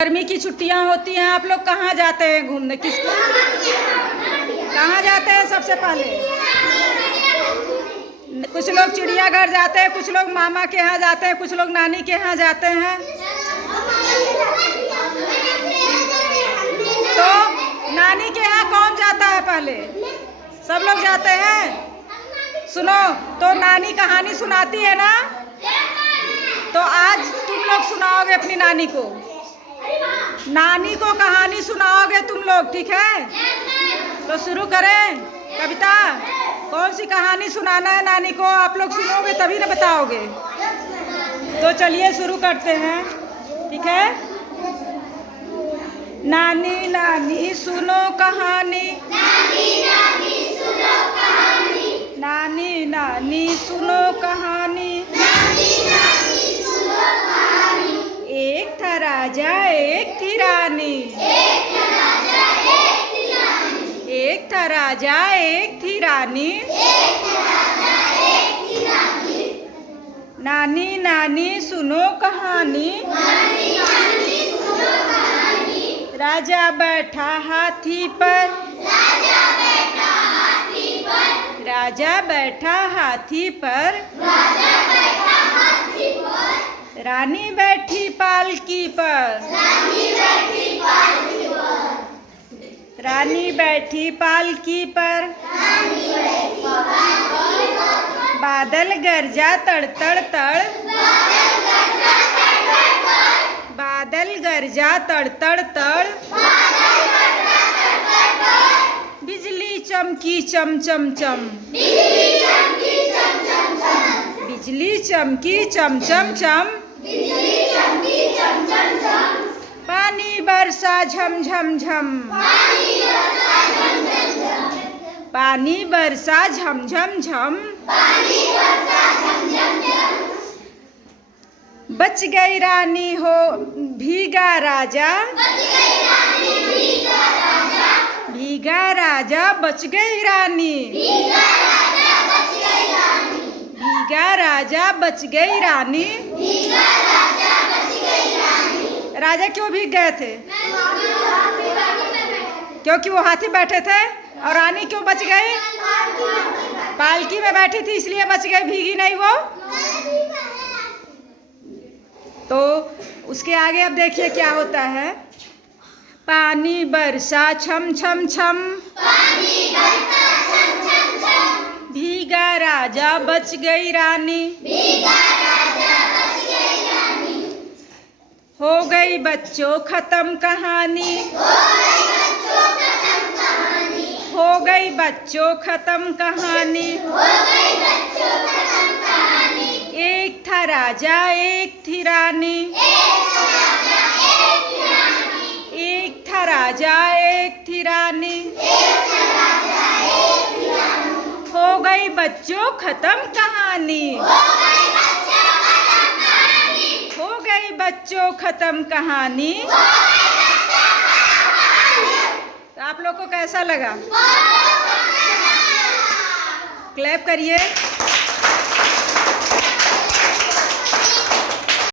गर्मी की छुट्टियां होती हैं, आप लोग कहाँ जाते हैं घूमने? कहाँ जाते हैं सबसे पहले? कुछ लोग चिड़ियाघर जाते हैं, कुछ लोग मामा के यहाँ जाते हैं, कुछ लोग नानी के यहाँ जाते हैं। तो नानी के यहाँ कौन जाता है पहले? सब लोग जाते हैं। सुनो, तो नानी कहानी सुनाती है ना, तो आज तुम लोग सुनाओगे अपनी नानी को। नानी को कहानी सुनाओगे तुम लोग, ठीक है? तो शुरू करें। कविता, कौन सी कहानी सुनाना है नानी को? आप लोग सुनोगे तभी ना बताओगे। तो चलिए शुरू करते हैं, ठीक है? नानी नानी सुनो कहानी, नानी नानी सुनो कहानी, नानी नानी सुनो कहानी, नानी नानी सुनो कहानी। एक था राजा एक थी रानी, एक था राजा एक थी रानी, एक था राजा एक थी रानी, एक था राजा एक थी रानी। नानी नानी सुनो कहानी, नानी नानी सुनो कहानी। राजा बैठा हाथी पर, राजा बैठा हाथी पर, राजा बैठा हाथी पर, राजा बैठा हाथी पर। रानी बैठी पालकी पर, रानी बैठी पालकी पर, रानी बैठी पालकी पर, रानी बैठी पालकी पर। बादल गरजा तड़ तड़ तड़, बादल गरजा तड़ तड़ तड़, बिजली चमकी चम चम चम, बिजली चमकी चम चम चम, बिजली चमकी चम चम चम, बिजली चमकी चम चम चम। पानी बरसा झम झम झम, पानी बरसा झम झम झम, पानी बरसा झम झम झम, पानी बरसा झम झम झम। बच गई रानी हो भीगा राजा, बच गई रानी भीगा राजा, भीगा राजा बच गई रानी, भीगा राजा बच गई रानी, भीगा राजा बच गई रानी, भीगा राजा बच गई रानी। राजा क्यों भीग गए थे? क्योंकि वो हाथी बैठे थे। और रानी क्यों बच गई? पालकी में बैठी थी इसलिए बच गई, भीगी नहीं वो। तो उसके आगे अब देखिए क्या होता है। पानी बरसा छम छम छम, पानी बरसा छम छम छम, भीगा राजा बच गई रानी, भीगा राजा बच गई रानी। हो गई बच्चों खत्म कहानी, हो गई बच्चों खत्म कहानी, हो गई बच्चों खत्म कहानी, हो गई बच्चों खत्म कहानी। एक था राजा एक थी रानी, एक था राजा एक थी रानी, एक था राजा एक थी रानी, एक था राजा एक थी रानी। हो गई बच्चों खत्म कहानी, हो गई बच्चों खत्म कहानी, हो गई बच्चों खत्म कहानी। तो आप लोग को कैसा लगा? क्लैप करिए।